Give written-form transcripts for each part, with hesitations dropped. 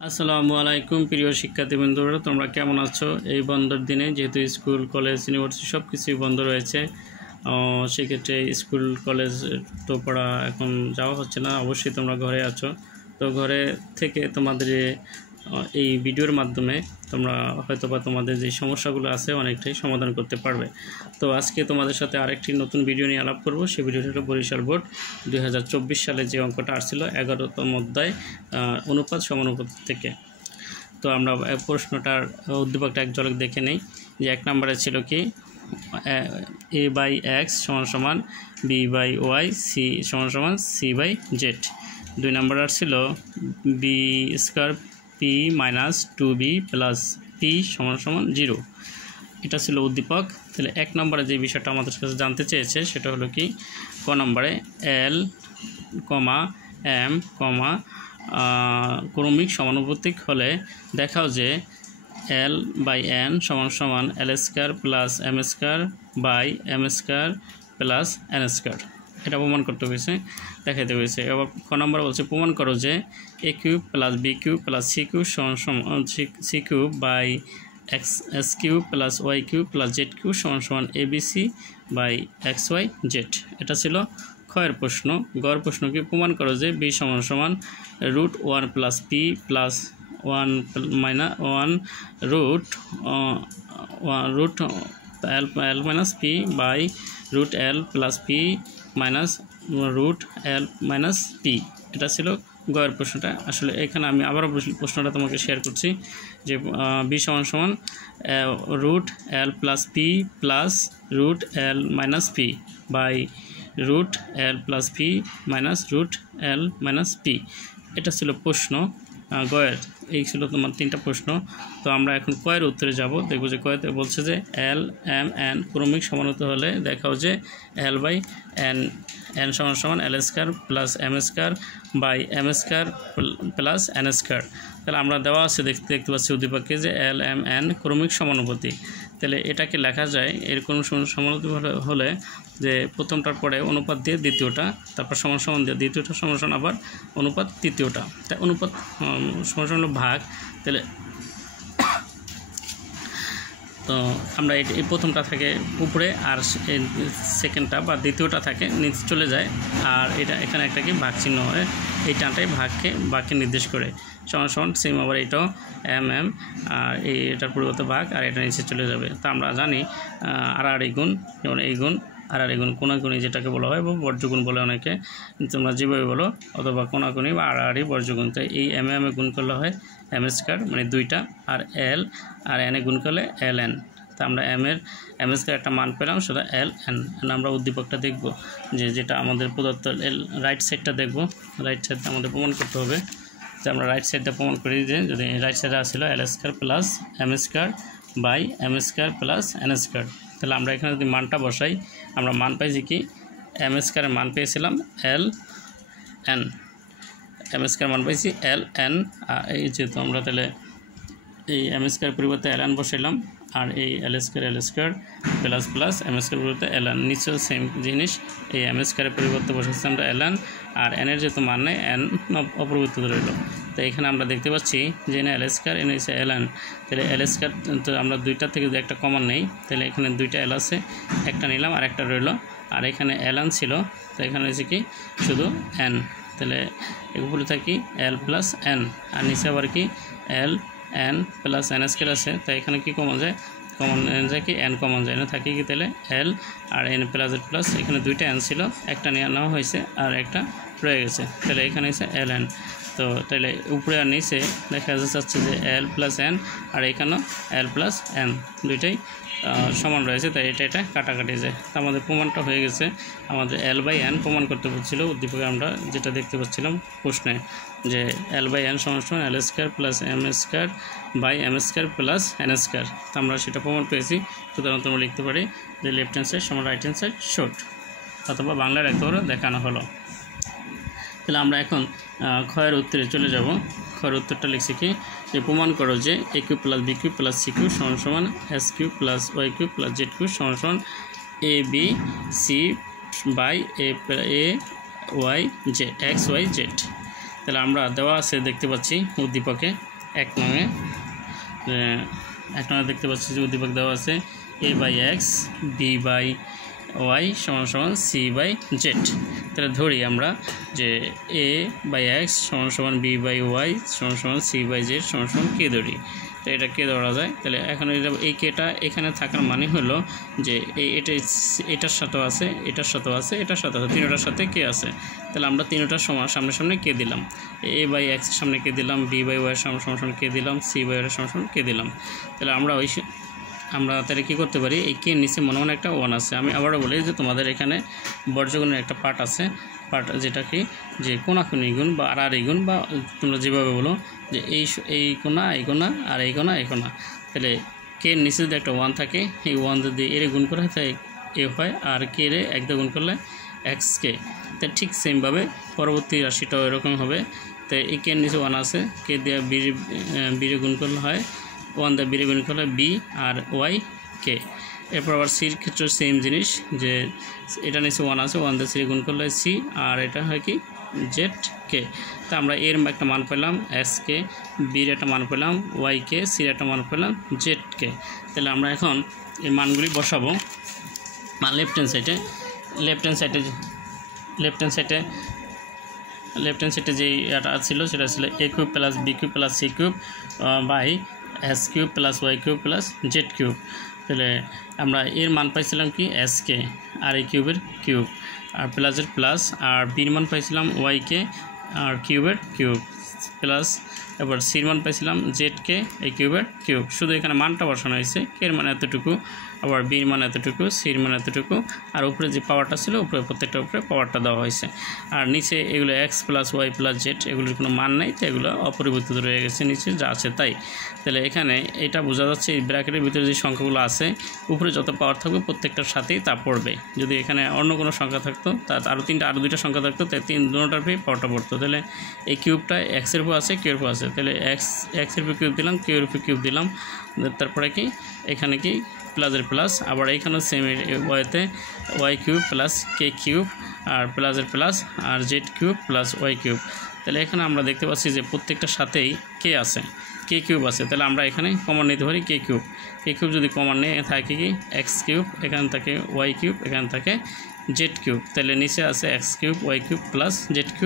আসসালামু আলাইকুম প্রিয় শিক্ষার্থীবৃন্দরা, তোমরা কেমন আছো? এই বন্ধের দিনে যেহেতু স্কুল কলেজ ইউনিভার্সিটি সব কিছুই বন্ধ রয়েছে, সেক্ষেত্রে স্কুল কলেজ তো পড়া এখন যাওয়া হচ্ছে না। অবশ্যই তোমরা ঘরে আছো, তো ঘরে থেকে তোমাদের এই ভিডিওর মাধ্যমে তোমরা হয়তোবা তোমাদের যে সমস্যাগুলো আছে অনেকটাই সমাধান করতে পারবে। তো আজকে তোমাদের সাথে আরেকটি নতুন ভিডিও নিয়ে আলাপ করব। সেই ভিডিওটা হলো বরিশাল বোর্ড 2024 সালে যে অঙ্কটা আসছিল 11তম অধ্যায় অনুপাত সমানুপাত থেকে। তো আমরা প্রশ্নটার উদ্দীপকটা এক ঝলক দেখে নেই। যে এক নম্বরে ছিল কি a/x = b/y, c = c/z। 2 নম্বর আর ছিল b² p - 2b + p = 0। এটা ছিল উদ্দীপক। তাহলে এক নম্বরে যে বিষয়টা আমাদের কাছে জানতে চেয়েছে সেটা হলো কি ক নম্বরে l, m, ক্রমিক সমানুপাতিক হলে দেখাও যে l/n = l² + m² + m² এটা প্রমাণ করতে হয়েছে, দেখাইতে হয়েছে। এবার ক নম্বর বলছে প্রমাণ করো যে a³ + b³ + c³ c³ s³ + y³ + z³ = abc/xyz। এটা ছিল ক্ষয়ের প্রশ্ন। গড় প্রশ্ন কি প্রমাণ করো যে b = √1 + p + 1 √l - p √l + p -√l - p। এটা ছিল গয়ের প্রশ্নটা। আসলে এখানে আমি আবারও প্রশ্নটা তোমাকে শেয়ার করছি যে b = √l + p + √l - p √l + p -√l - p। এটা ছিল প্রশ্ন গয়ের। এই ছিল তোমার 3টা প্রশ্ন। তো আমরা এখন কয়ের উত্তরে যাব। দেখব যে কয়েতে বলছে যে l, m, n ক্রমিক সমানুপাত হলে দেখাও যে l/n n = l² + m² m² + n²। তাহলে আমরা দেওয়া আছে দেখতে পাচ্ছি উদ্দীপকে যে l, m, n ক্রমিক সমানুপাতি। তাহলে এটাকে লেখা যায় এরকম সমানুপাতি হলে যে প্রথমটার পরে অনুপাত দিয়ে দ্বিতীয়টা, তারপর সমান দিয়ে দ্বিতীয়টা সমান আবার অনুপাত তৃতীয়টা। তাই অনুপাত সমান ভাগ। তাহলে তো আমরা এই প্রথমটা থাকে উপরে আর সেকেন্ডটা বা দ্বিতীয়টা থাকে নিচে চলে যায়, আর এটা এখানে একটা কি ভাগ চিহ্ন হয়, এই টানটাই ভাগকে নির্দেশ করে। সমান সেম আবার এটাও m আর এটার পরিবর্তে ভাগ, আর এটা নিচে চলে যাবে। তা আমরা জানি আড়াআড়ি গুণ, যেমন এই গুণ আড়াআড়ি গুণ, কোনাকুনি যেটাকে বলা হয় বা বর্জ্যগুণ বলে অনেকে, তোমরা যেভাবে বলো, অথবা কোনাকুনি বা আড়াআড়ি বর্জ্যগুণ। তাই এই m গুণ করলে হয় m² মানে 2টা, আর l আর n গুণ করলে ln। তা আমরা m² একটা মান পেলাম, সেটা ln। আমরা উদ্দীপকটা দেখব যে যেটা আমাদের প্রদত্ত রাইট সাইডটা দেখব। রাইট সাইডটা আমাদের প্রমাণ করতে হবে। যে আমরা রাইট সাইডটা প্রমাণ করি যে যদি রাইট সাইডে আসছিল l² + m² + n²। তাহলে আমরা এখানে যদি মানটা বসাই, আমরা মান পাইছি কি m² মান পেয়েছিলাম ln, m² মান পাইছি ln। এই যেহেতু আমরা তাহলে এই m² পরিবর্তে ln বসাইলাম, আর এই l² প্লাস m² পরিবর্তে ln, নিশ্চয় সেম জিনিস। এই m² পরিবর্তে বসাচ্ছি আমরা ln, আর n এর যেহেতু মান নেই n অপরিবর্তিত রইল। তো এখানে আমরা দেখতে পাচ্ছি যে এনে l² এনে হচ্ছে ln। তাহলে l² তো আমরা দুইটা থেকে যদি একটা কমন নেই, তাহলে এখানে 2টা l আছে, একটা নিলাম আর একটা রইল, আর এখানে ln ছিল, তো এখানে হচ্ছে কি শুধু n। তাহলে উপরে থাকি l + n, আর নিচে আবার কি ln + n² আছে। তাই এখানে কি কমন যায় কি n কমন যায় না, থাকি কি তাহলে l আর n + z+। এখানে 2টা n ছিল, একটা নেওয়া হয়েছে আর একটা রয়ে গেছে, তাহলে এখানে হচ্ছে ln। তো তাহলে উপরে আর নিচে দেখা যাচ্ছে যে l + n, আর এখানেও l + n দুইটাই সমান রয়েছে, তাই এটা কাটাকাটি যায়। তো আমাদের প্রমাণটা হয়ে গেছে। আমাদের l/n প্রমাণ করতে বলছিল উদ্দীপকে, আমরা যেটা দেখতে পাচ্ছিলাম প্রশ্নে যে l/n = l² + m² m² + n²। তো আমরা সেটা প্রমাণ পেয়েছি। সুতরাং তোমরা লিখতে পারি যে left hand side = right hand side short, অথবা বাংলার একবারে দেখানো হলো। তাহলে আমরা এখন ক্ষয়ের উত্তরে চলে যাব। ক্ষয়ের উত্তরটা লিখছি কি যে প্রমাণ করো যে a³ + b³ + c³ = s³ + y³ + z³ = abc/xyz। তাহলে আমরা দেওয়া আছে দেখতে পাচ্ছি উদ্দীপকে 1 নঙে দেখতে পাচ্ছি যে উদ্দীপক দেওয়া আছে a/x b/y = c/z। তাহলে ধরি আমরা যে a/x = b/y = c/z = k ধরি। তো এটা কে ধরা যায়। তাহলে এখন এই কেটা এখানে থাকার মানে হলো যে এটার সাথেও আছে, এটার সাথেও আছে, এটার সাথে আছে, তিনটার সাথে কে আছে। তাহলে আমরা তিনটার সামনে সামনে কে দিলাম, a/x এর সামনে কে দিলাম, b/y এর সামনে কে দিলাম, c/y এর সামনে কে দিলাম। তাহলে আমরা তাহলে কী করতে পারি, এই কে নিচে মনে মনে একটা 1 আছে। আমি আবারও বলি যে তোমাদের এখানে বর্জগুণের একটা পার্ট আছে, যেটা কি যে কোণাকুণি গুণ বা আড়াআড়ি গুণ বা তোমরা যেভাবে বলো যে এই কোণা এই কোণা আর এই কোণা এই কোণা। তাহলে কে নিচে যদি একটা 1 থাকে, এই 1 যদি এর গুণ করা হয় তাই এ হয়, আর কে রে 1 দিয়ে গুণ করলে xk। তো ঠিক সেমভাবে পরবর্তী রাশিটাও এরকম হবে। তো এই কে নিচে 1 আছে, কে দিয়ে বিরে গুণ করলে হয় 1 দিয়ে বিরে গুণ করলে b আর y k। এরপর আবার সির ক্ষেত্রে সেম জিনিস, যে এটা নিচে 1 আছে, 1 দিয়ে সি গুণ করলে সি আর এটা হয় কি zk। তো আমরা এর একটা মান পেলাম sk, বির একটা মান পেলাম yk, সির একটা মান পেলাম zk। তাহলে আমরা এখন এই মানগুলি বসাবো লেফট হ্যান্ড সাইডে যে এটা ছিল সেটা ছিল a³ + b³ + c³ by s³ + y³ + z³। তাহলে আমরা এর মান পাইছিলাম কি sk আর এই কিউবের কিউব আর প্লাসের প্লাস, আর বির মান পাইছিলাম yk আর কিউবের কিউব প্লাস, এবার সির মান পাইছিলাম zk এই কিউবের কিউব। শুধু এখানে মানটা বসানো হয়েছে, এর মান এতটুকু, আবার বির মান এতটুকু, সির মান এতটুকু, আর উপরে যে পাওয়ারটা ছিল উপরে প্রত্যেকটার উপরে পাওয়ারটা দেওয়া হয়েছে। আর নিচে এগুলো x + y + z, এগুলোর কোনো মান নেই, তো এগুলো অপরিবর্তিত রয়ে গেছে নিচে যা আছে তাই। তাহলে এখানে এটা বোঝা যাচ্ছে এই ব্র্যাকেটের ভিতরে যে সংখ্যাগুলো আছে উপরে যত পাওয়ার থাকবে প্রত্যেকটার সাথেই তা পড়বে। যদি এখানে অন্য কোনো সংখ্যা থাকতো, তার আরও দুইটা সংখ্যা থাকতো, তাই দুটোটার উপরে পাওয়ারটা পড়তো। তাহলে এই কিউবটা x এর উপর আছে, কিউ এর উপর আছে, তাহলে x এর উপর কিউব দিলাম, কিউ এর উপর কিউব দিলাম, তারপরে কি এখানে কি প্লাসের প্লাস, আবার এইখানে সেম ওয়াইতে y³ + k³ আর প্লাসের প্লাস আর z³ + y³। তাহলে এখানে আমরা দেখতে পাচ্ছি যে প্রত্যেকটার সাথেই কে আছে, k³ আছে। তাহলে আমরা এখানে কমন নিতে পারি k³ যদি কমন নিয়ে থাকে কি x³ এখান থেকে y³ এখান থেকে z³। তাহলে নিচে আছে x³ y³ + z³।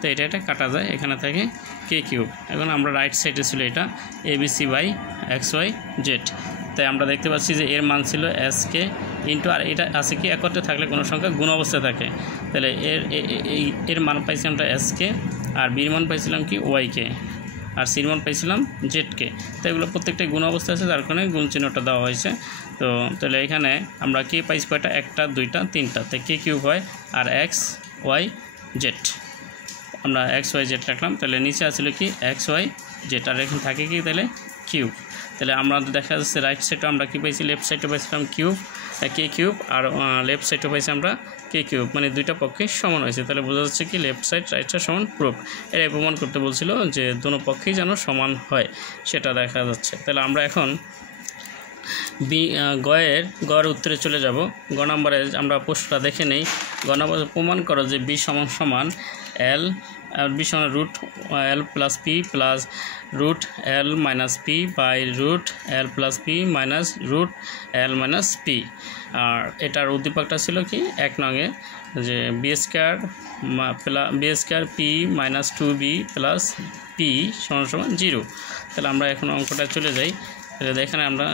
তো এটা কাটা যায়, এখানে থাকে k³। এখন আমরা রাইট সাইডে ছিল এটা abc/xyz। তাই আমরা দেখতে পাচ্ছি যে এর মান ছিল sk ইন্টু, আর এটা আছে কি একত্রে থাকলে কোনো সংখ্যা গুণ অবস্থায় থাকে। তাহলে এর মান পাইছি আমরা sk, আর বির মান পাইছিলাম কি yk, আর সির মান পাইছিলাম zk। তো এগুলো প্রত্যেকটাই গুণ অবস্থা আছে, যার কারণে গুণ চিহ্নটা দেওয়া হয়েছে। তো তাহলে এখানে আমরা কে পাইছি কয়টা, 1টা 2টা 3টা, তাই k³ হয় আর x y z, আমরা x y z রাখলাম। তাহলে নিচে আসছিল কি x y z, আর এখানে থাকে কি তাহলে কিউব। তাহলে আমরা দেখা যাচ্ছে রাইট সাইডে আমরা কি পাইছি, লেফট সাইডে পাইছিলাম k³ আর লেফট সাইডে পাইছি আমরা k³, মানে দুইটা পক্ষে সমান হয়েছে। তাহলে বোঝা যাচ্ছে কি লেফট সাইড রাইট সাইড সমান প্রুফ। এটা প্রমাণ করতে বলছিল যে দোনো পক্ষেই যেন সমান হয়, সেটা দেখা যাচ্ছে। তাহলে আমরা এখন গয়ের উত্তরে চলে যাব। গ নম্বরে আমরা প্রশ্নটা দেখে নেই। গ নম্বরে প্রমাণ করো যে b সমান l, আর b সমান √l + p + √l - p by √l + p minus √l - p। আর এটার উদ্দীপকটা ছিল কি 1 নঙে যে b² p - 2b + p = 0। তাহলে আমরা এখন অঙ্কটা চলে যাই। তাহলে এখানে আমরা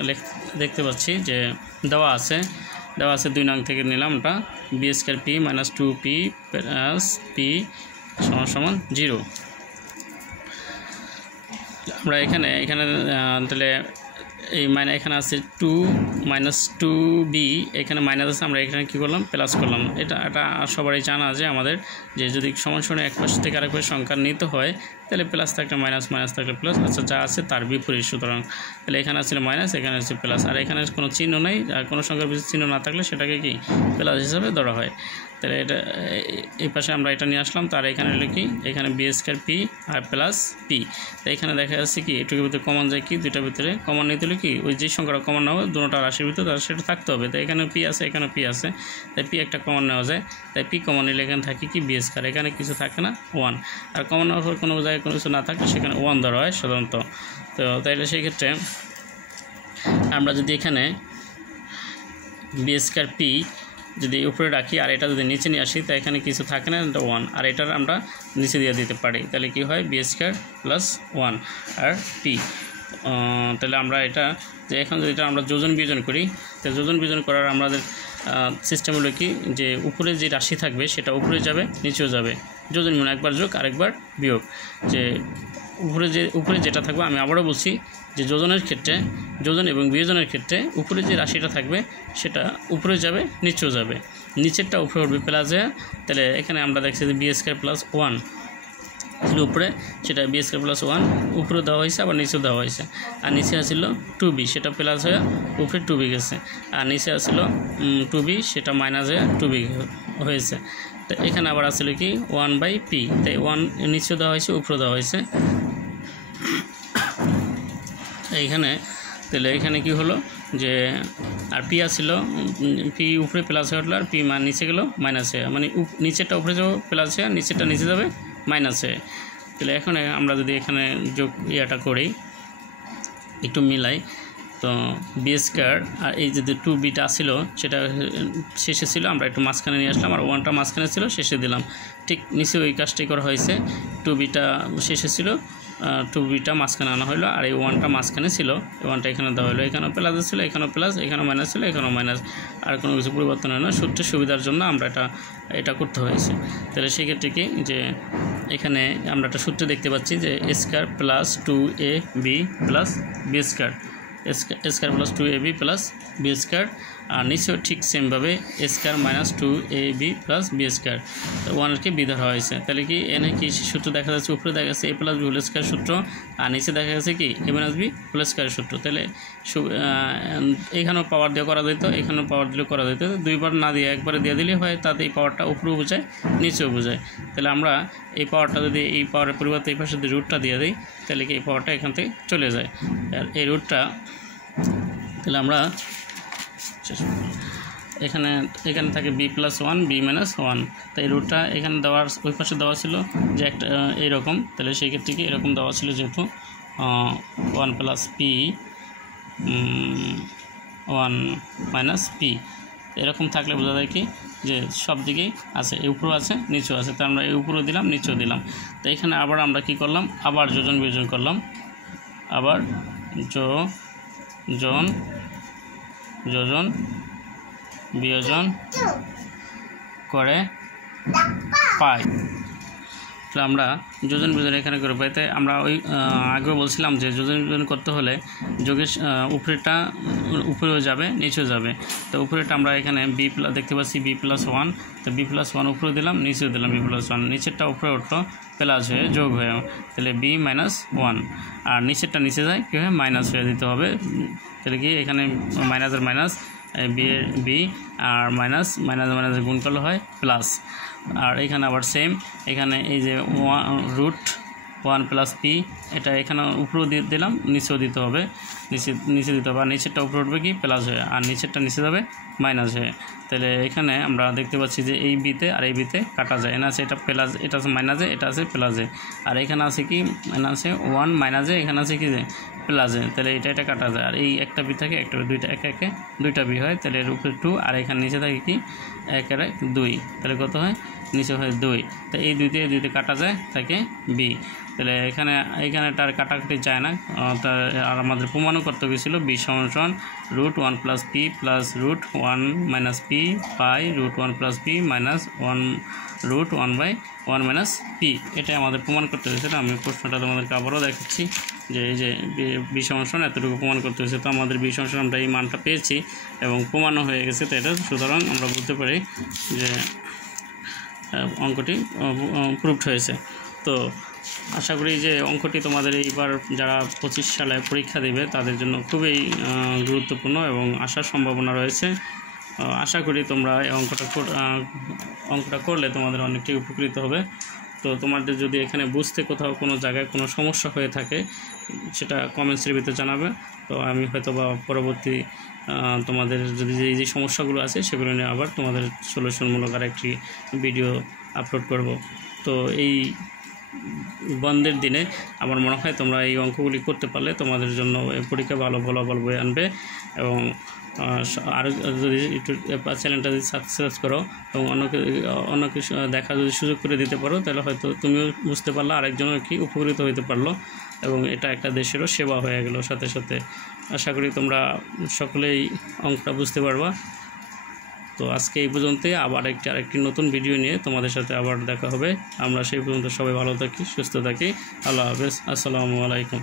দেখতে পাচ্ছি যে দেওয়া আছে 2 নং থেকে নিলাম ওটা b² p - 2p + p = 0। আমরা এখানে তাহলে এই এখানে আছে 2 - 2b, এখানে মাইনাস আছে, আমরা এখানে কী করলাম প্লাস করলাম। এটা সবারই জানা যে আমাদের যে যদি সমান এক পাশ থেকে আরেক পাশে সংখ্যা নিতে হয় তাহলে প্লাস থাকলে মাইনাস, মাইনাস থাকলে প্লাস, আচ্ছা যা আছে তার বিপরীত। সুতরাং তাহলে এখানে আছে মাইনাস, এখানে আছে প্লাস, আর এখানে কোনো চিহ্ন নেই, আর কোনো সংখ্যার বিশেষ চিহ্ন না থাকলে সেটাকে কি প্লাস হিসাবে ধরা হয়। তাহলে এটা এই পাশে আমরা এটা নিয়ে আসলাম, তার এখানে হলো কি এখানে B square P R plus P. তো এখানে দেখা যাচ্ছে কি এটুকুর ভিতরে কমন যায় কি, দুইটার ভিতরে কমন নিতে হলে কি ওই যে সংখ্যাটা কমন নেওয়া হবে দুটোটা রাশির ভিতরে তার সেটা থাকতে হবে। তো এখানে পি আছে, এখানে পি আছে, তাই পি একটা কমন নেওয়া যায়, তাই পি কমন নিলে এখানে থাকে কি বি স্কয়ার, এখানে কিছু থাকে না 1, আর কমন নেওয়ার পর কোনো জায়গায় কোনো কিছু না থাকলে সেখানে 1 ধরা হয় সাধারণত। তো তাইলে সেই ক্ষেত্রে আমরা যদি এখানে বি স্কয়ার পি যদি উপরে রাখি আর এটা যদি নিচে নিয়ে আসি, তাই এখানে কিছু থাকে না, এটা 1, আর এটার আমরা নিচে দিয়ে দিতে পারি, তাহলে কি হয় বি স্কয়ার প্লাস 1 আর পি। তাহলে আমরা এটা যে এখন যদি এটা আমরা যোজন বিয়োজন করি, তো যোজন বিয়োজন করার আমাদের সিস্টেম হলো কি যে উপরে যে রাশি থাকবে সেটা উপরে যাবে নিচেও যাবে, যোজন মানে একবার যোগ আরেকবার বিয়োগ। যে উপরে যেটা থাকবে, আমি আবারও বলছি যে যোজনের ক্ষেত্রে, যোজন এবং বিয়োজনের ক্ষেত্রে উপরে যে রাশিটা থাকবে সেটা উপরে যাবে নিচেও যাবে, নিচেরটা উপরে উঠবে প্লাস হয়ে। তাহলে এখানে আমরা দেখছি যে বি স্কয়ার প্লাস 1 ছিল উপরে, সেটা বি স্কয়ার প্লাস 1 উপরে দেওয়া হয়েছে, আবার নিচেও দেওয়া হয়েছে, আর নিচে আসছিল 2b, সেটা প্লাস হয়ে উপরে 2b গেছে, আর নিচে আসছিল 2b, সেটা মাইনাস হয়ে 2b হয়েছে। তো এখানে আবার আসলে কি 1/p, তাই 1 নিচেও দেওয়া হয়েছে উপরে দেওয়া হয়েছে এইখানে। তাহলে এখানে কি হলো যে আর পি আসছিল, পি উপরে প্লাস হয়ে উঠলো, আর পি নিচে গেলো মাইনাস হয়ে, মানে নিচেরটা উপরে যাবো প্লাস হয়ে, নিচেরটা নিচে যাবে মাইনাস হয়ে। তাহলে এখন আমরা যদি এখানে যোগ ইয়াটা করি, একটু মিলাই, তো বি স্কয়ার আর এই যে 2bটা ছিল সেটা শেষে ছিল, আমরা একটু মাঝখানে নিয়ে আসলাম, আর 1টা মাঝখানে ছিল শেষে দিলাম। ঠিক নিচে ওই কাজটাই করা হয়েছে, 2bটা শেষে ছিল, 2bটা মাঝখানে আনা হলো, আর এই 1টা মাঝখানে ছিল, এই 1টা এখানে দেওয়া হলো, এখানেও প্লাস ছিল, এখানেও প্লাস, এখানেও মাইনাস ছিল, এখানেও মাইনাস, আর কোনো কিছু পরিবর্তন হয় না, সূত্রের সুবিধার জন্য আমরা এটা করতে হয়েছে। তাহলে সেক্ষেত্রে কি যে এখানে আমরা একটা সূত্র দেখতে পাচ্ছি যে a square plus 2ab plus b square, square plus 2ab plus b square, আর নিচেও ঠিক সেমভাবে a square minus 2ab plus b square, 1-এরকে বি ধরা হয়েছে। তাহলে কি এনে কি সূত্র দেখা যাচ্ছে, উপরে দেখা যাচ্ছে এ প্লাস বি হোল স্কয়ার সূত্র, আর নিচে দেখা যাচ্ছে কি এ মাইনাস বি হোল স্কয়ার সূত্র। তাহলে এখানেও পাওয়ার দিয়ে করা যেত, এখানেও পাওয়ার দিলে করা যেত, দুইবার না দিয়ে একবারে দিয়ে দিলে হয়, তাতে এই পাওয়ারটা উপরেও বোঝায় নিচেও বোঝায়। তাহলে আমরা এই পাওয়ারটা যদি এই পাওয়ারের পরিবর্তে এই পাশে যদি রুটটা দিয়ে দিই, তাহলে কি এই পাওয়ারটা এখান থেকে চলে যায়, আর এই রুটটা তাহলে আমরা এখানে থাকে বি প্লাস 1 বি মাইনাস 1, তাই এই রুটটা এখানে দেওয়ার ওই পাশে দেওয়া ছিল যে একটা এইরকম, তাহলে সেই ক্ষেত্রে কি এরকম দেওয়া ছিল যেহেতু 1 প্লাস পি 1 মাইনাস পি, এরকম থাকলে বোঝা যায় কি যে সব দিকেই আছে, এই উপরেও আছে নিচেও আছে, তো আমরা এই উপরেও দিলাম নিচেও দিলাম। তো এখানে আবার আমরা কি করলাম, আবার যোজন বিয়োজন করলাম, আবার যোজন বিয়োজন করে পাই। তাহলে আমরা যোজন বিয়োজন এখানে করে পাই, তাই আমরা ওই আগেও বলছিলাম যে যোজন বিয়োজন করতে হলে যোগের উপরেটা উপরেও যাবে নিচেও যাবে। তো উপরেটা আমরা এখানে বি প্লাস দেখতে পাচ্ছি বি প্লাস 1, তো বি প্লাস 1 উপরে দিলাম, নিচেও দিলাম বি প্লাস 1, নিচেরটা উপরে উঠলো প্লাস হয়ে যোগ হয়ে, তাহলে বি মাইনাস 1, আর নিচেরটা নিচে যায় কী হয় মাইনাস হয়ে দিতে হবে। তাহলে কি এখানে মাইনাসের মাইনাস বি আর মাইনাস গুণ করলে হয় প্লাস, আর এখানে আবার সেম, এখানে এই যে রুট 1 প্লাস পি, এটা এখানে উপরেও দিয়ে দিলাম নিচেও দিতে হবে, নিচে দিতে হবে, আর নিচেরটা উপরে উঠবে কি প্লাস হয়ে, আর নিচেরটা নিচে যাবে মাইনাস হয়ে। তাহলে এখানে আমরা দেখতে পাচ্ছি যে এই বিতে আর এই বিতে কাটা যায়, এখানে আছে এটা প্লাস, এটা আছে মাইনাসে, এটা আছে প্লাসে, আর এখানে আছে কি এখানে আছে 1 মাইনাসে, এখানে আছে কি প্লাসে, তাহলে এটা কাটা যায়, আর এই একটা বি থাকে একটা দুইটা একে দুইটা বি হয়, তাহলে এর উপরে 2, আর এখানে নিচে থাকে কি 1 আর 1 2, তাহলে কত হয় নিচে হয় 2, তো এই দুইতে কাটা যায় থাকে বি। তাহলে এখানে তার কাটাকাটি যায় না, আর আমাদের প্রমাণও করতে গেছিল বি সমান root 1 plus p plus root 1 minus p by root 1 plus p minus 1 root 1/1 minus p, এটাই আমাদের প্রমাণ করতে হয়েছিল। আমি প্রশ্নটা তোমাদেরকে আবারও দেখাচ্ছি যে এই যে বি সমান এতটুকু প্রমাণ করতে হয়েছে, তো আমাদের বি সমান আমরা এই মানটা পেয়েছি এবং প্রমাণও হয়ে গেছে, তো এটা সুতরাং আমরা বলতে পারি যে অঙ্কটি প্রুভড হয়েছে। তো আশা করি যে অঙ্কটি তোমাদের এইবার যারা 25 সালে পরীক্ষা দেবে তাদের জন্য খুবই গুরুত্বপূর্ণ এবং আসার সম্ভাবনা রয়েছে। আশা করি তোমরা এই অঙ্কটা করলে তোমাদের অনেকটাই উপকৃত হবে। তো তোমাদের যদি এখানে বুঝতে কোথাও কোনো জায়গায় কোনো সমস্যা হয়ে থাকে সেটা কমেন্টসের ভিতরে জানাবে। তো আমি হয়তো বা পরবর্তী তোমাদের যদি যে সমস্যাগুলো আছে সেগুলো নিয়ে আবার তোমাদের সলিউশনমূলক আর একটি ভিডিও আপলোড করব। তো এই বন্ধের দিনে আমার মনে হয় তোমরা এই অঙ্কগুলি করতে পারলে তোমাদের জন্য পরীক্ষা ভালো ফলাফল বয়ে আনবে। এবং আরও যদি একটু চ্যানেলটা যদি সাবস্ক্রাইব করো এবং অন্য কিছু দেখা যদি সুযোগ করে দিতে পারো তাহলে হয়তো তুমিও বুঝতে পারলো, আরেকজনও কি উপকৃত হতে পারলো এবং এটা একটা দেশেরও সেবা হয়ে গেল সাথে সাথে। আশা করি তোমরা সকলেই অঙ্কটা বুঝতে পারবা। তো আজকে এই পর্যন্তই, আবার আরেকটি নতুন ভিডিও নিয়ে তোমাদের সাথে আবার দেখা হবে। আমরা সেই পর্যন্ত সবাই ভালো থাকি, সুস্থ থাকি। আল্লাহ হাফেজ, আসসালামু আলাইকুম।